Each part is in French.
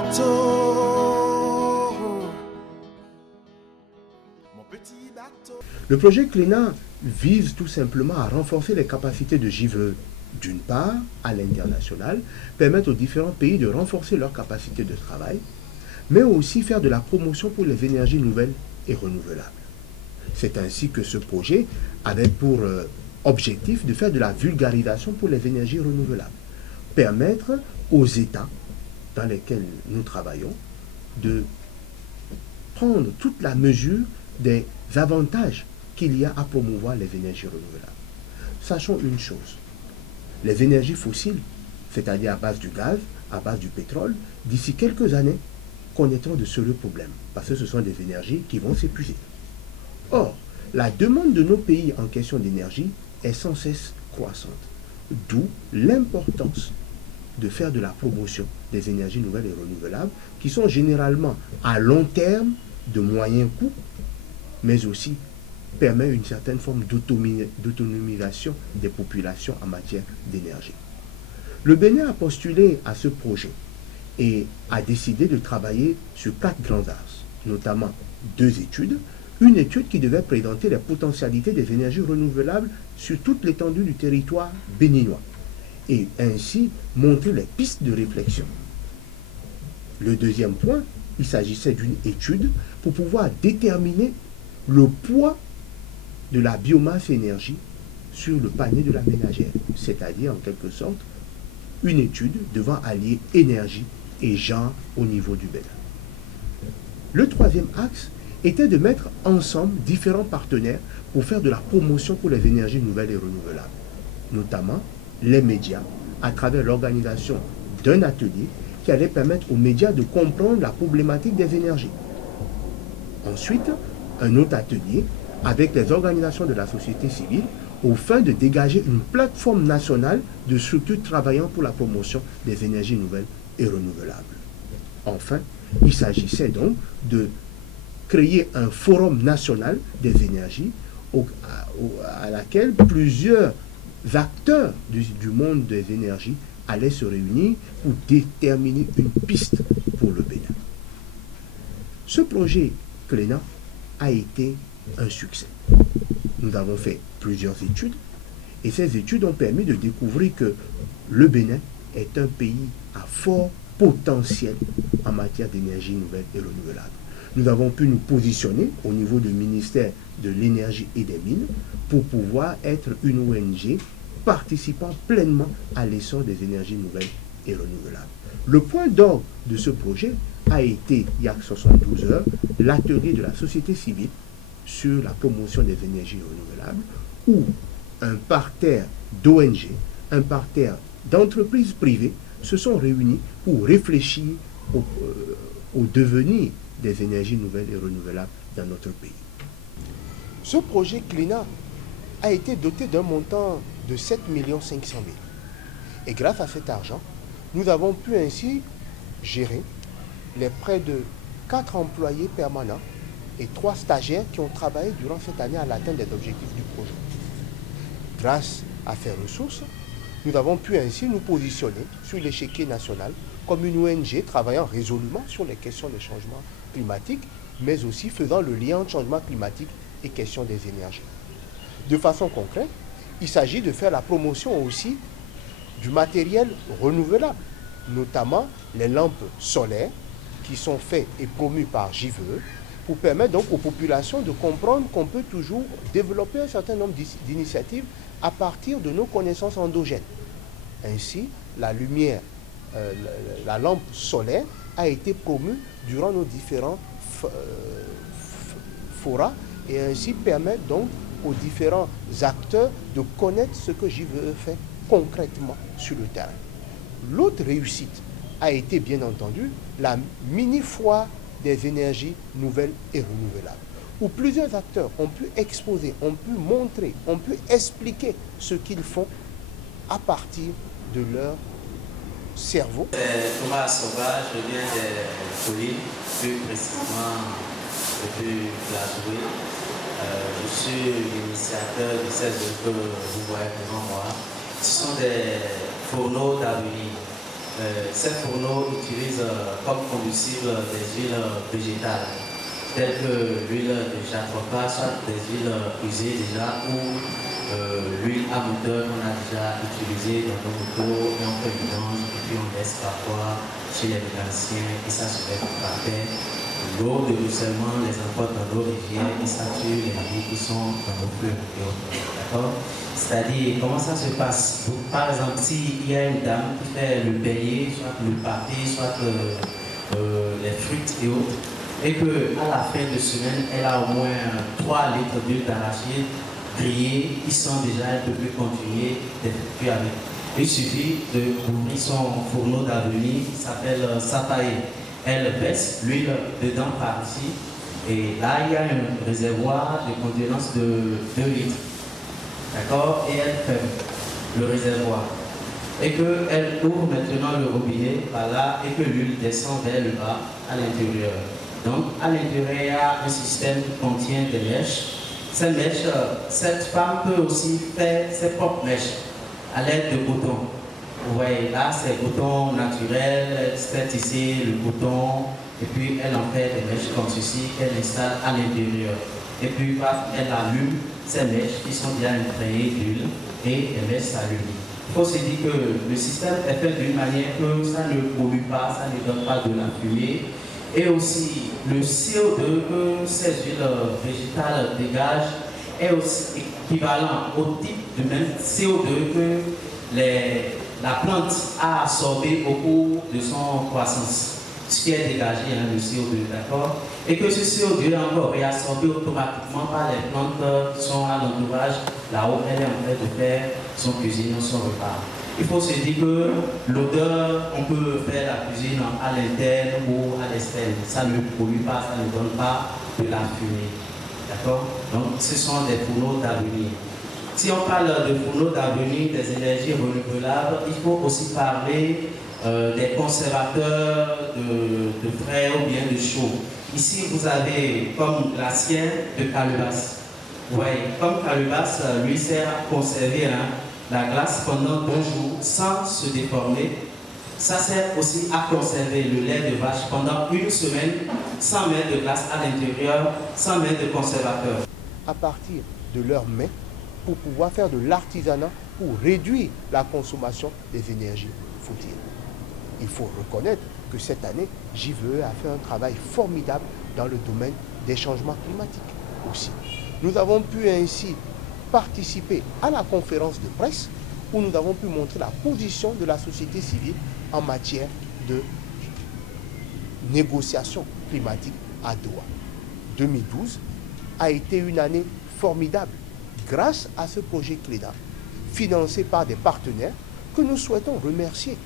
bateau, mon petit bateau. Le projet CLENA vise tout simplement à renforcer les capacités de JVE, d'une part, à l'international, permettre aux différents pays de renforcer leurs capacités de travail, mais aussi faire de la promotion pour les énergies nouvelles et renouvelables. C'est ainsi que ce projet avait pour objectif de faire de la vulgarisation pour les énergies renouvelables, permettre aux États dans lesquels nous travaillons de prendre toute la mesure des avantages qu'il y a à promouvoir les énergies renouvelables. Sachons une chose, les énergies fossiles, c'est-à-dire à base du gaz, à base du pétrole, d'ici quelques années, connaîtront de sérieux problèmes, parce que ce sont des énergies qui vont s'épuiser. Or, la demande de nos pays en question d'énergie est sans cesse croissante, d'où l'importance de faire de la promotion des énergies nouvelles et renouvelables, qui sont généralement à long terme, de moyen coût, mais aussi permet une certaine forme d'autonomisation des populations en matière d'énergie. Le Bénin a postulé à ce projet et a décidé de travailler sur 4 grands axes, notamment 2 études. Une étude qui devait présenter les potentialités des énergies renouvelables sur toute l'étendue du territoire béninois et ainsi montrer les pistes de réflexion. Le deuxième point, il s'agissait d'une étude pour pouvoir déterminer le poids de la biomasse énergie sur le panier de la ménagère, c'est-à-dire en quelque sorte une étude devant allier énergie et genre au niveau du Bénin. Le troisième axe était de mettre ensemble différents partenaires pour faire de la promotion pour les énergies nouvelles et renouvelables, notamment les médias, à travers l'organisation d'un atelier qui allait permettre aux médias de comprendre la problématique des énergies. Ensuite, un autre atelier avec les organisations de la société civile au fin de dégager une plateforme nationale de structures travaillant pour la promotion des énergies nouvelles et renouvelables. Enfin, il s'agissait donc de créer un forum national des énergies à laquelle plusieurs acteurs du monde des énergies allaient se réunir pour déterminer une piste pour le Bénin. Ce projet CLENA a été un succès. Nous avons fait plusieurs études et ces études ont permis de découvrir que le Bénin est un pays à fort potentiel en matière d'énergie nouvelle et renouvelable. Nous avons pu nous positionner au niveau du ministère de l'énergie et des mines pour pouvoir être une ONG participant pleinement à l'essor des énergies nouvelles et renouvelables. Le point d'orgue de ce projet a été, il y a 72 heures, l'atelier de la société civile sur la promotion des énergies renouvelables, où un parterre d'ONG, un parterre d'entreprises privées se sont réunis pour réfléchir au devenir des énergies nouvelles et renouvelables dans notre pays. Ce projet CLENA a été doté d'un montant de 7 500 000. Et grâce à cet argent, nous avons pu ainsi gérer les près de 4 employés permanents et 3 stagiaires qui ont travaillé durant cette année à l'atteinte des objectifs du projet. Grâce à ces ressources, nous avons pu ainsi nous positionner sur l'échiquier national comme une ONG travaillant résolument sur les questions des changements climatiques, mais aussi faisant le lien entre changement climatique et question des énergies. De façon concrète, il s'agit de faire la promotion aussi du matériel renouvelable, notamment les lampes solaires qui sont faites et promues par JVE, pour permettre donc aux populations de comprendre qu'on peut toujours développer un certain nombre d'initiatives à partir de nos connaissances endogènes. Ainsi, la lumière, la lampe solaire a été promue durant nos différents forats et ainsi permettre donc aux différents acteurs de connaître ce que JVE fait concrètement sur le terrain. L'autre réussite a été bien entendu la mini-foire des énergies nouvelles et renouvelables, où plusieurs acteurs ont pu exposer, ont pu montrer, ont pu expliquer ce qu'ils font à partir de leur cerveau. Thomas Sauvage, je viens des collines, plus précisément depuis la Jouée. Je suis l'initiateur de ces œuvres que vous voyez devant moi. Ce sont des fourneaux d'avenir. ces fourneaux utilisent comme combustible des huiles végétales, telles que l'huile de jatropha, soit des huiles usées déjà, ou l'huile à moteur qu'on a déjà utilisée dans nos motos, et on fait du vidange, et puis on laisse parfois chez les mécaniciens, et ça se fait par terre. L'eau de ruissellement les emporte dans nos rivières et sature les rivières qui sont dans nos fleuves et autres. D'accord? C'est-à-dire, comment ça se passe? Par exemple, s'il y a une dame qui fait le beignet, soit le pâté, soit les fruits et autres, et qu'à la fin de semaine, elle a au moins 3 litres d'huile d'arachide grillée, qui sont déjà un peu plus continuées d'être cuites avec. Il suffit de ouvrir son fourneau d'avenir, qui s'appelle Sapaé. Elle verse l'huile dedans par ici, et là il y a un réservoir de contenance de 2 litres. D'accord? Et elle ferme le réservoir. Et qu'elle ouvre maintenant le robinet par là et que l'huile descend vers le bas à l'intérieur. Donc à l'intérieur, il y a un système qui contient des mèches. Ces mèches, cette femme peut aussi faire ses propres mèches à l'aide de coton. Vous voyez, là, c'est coton naturel, elle fait tisser le coton, et puis elle en fait des mèches comme ceci qu'elle installe à l'intérieur. Et puis, elle allume ces mèches qui sont bien imprégnées d'huile, et les mèches s'allument. Il faut se dire que le système est fait d'une manière que ça ne pollue pas, ça ne donne pas de la fumée. Et aussi, le CO2 que ces huiles végétales dégagent est aussi équivalent au type de même CO2 que la plante a absorbé au cours de son croissance, ce qui est dégagé, le CO2, d'accord? Et que ce CO2 est encore réabsorbé automatiquement par les plantes qui sont à l'entourage, là où elle est en train de faire son cuisine, son repas. Il faut se dire que l'odeur, on peut faire la cuisine à l'interne ou à l'externe. Ça ne pollue pas, ça ne donne pas de la fumée, d'accord? Donc ce sont des fourneaux d'avenir. Si on parle de fourneaux d'avenir, des énergies renouvelables, il faut aussi parler des conservateurs de frais ou bien de chaud. Ici, vous avez comme glacier de calebasse. Vous voyez, comme calebasse lui sert à conserver la glace pendant 2 jours sans se déformer. Ça sert aussi à conserver le lait de vache pendant 1 semaine sans mettre de glace à l'intérieur, sans mettre de conservateur. À partir de leurs mains, pour pouvoir faire de l'artisanat, pour réduire la consommation des énergies fossiles. Il faut reconnaître que cette année, JVE a fait un travail formidable dans le domaine des changements climatiques aussi. Nous avons pu ainsi participer à la conférence de presse où nous avons pu montrer la position de la société civile en matière de négociation climatique à Doha. 2012 a été une année formidable grâce à ce projet CLENA, financé par des partenaires que nous souhaitons remercier.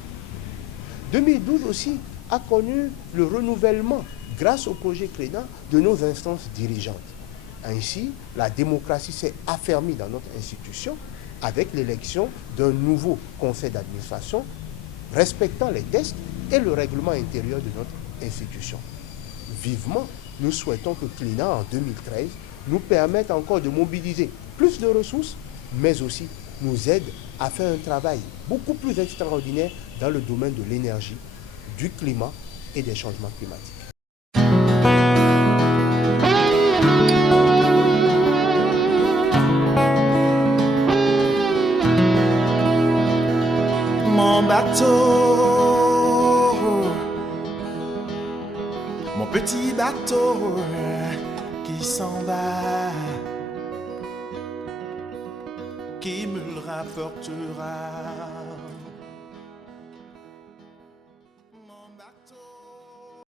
2012 aussi a connu le renouvellement, grâce au projet CLENA, de nos instances dirigeantes. Ainsi, la démocratie s'est affermie dans notre institution avec l'élection d'un nouveau conseil d'administration respectant les tests et le règlement intérieur de notre institution. Vivement, nous souhaitons que CLENA en 2013 nous permette encore de mobiliser plus de ressources, mais aussi nous aide à faire un travail beaucoup plus extraordinaire dans le domaine de l'énergie, du climat et des changements climatiques. Mon bateau, mon petit bateau qui s'en va, qui me le rapportera.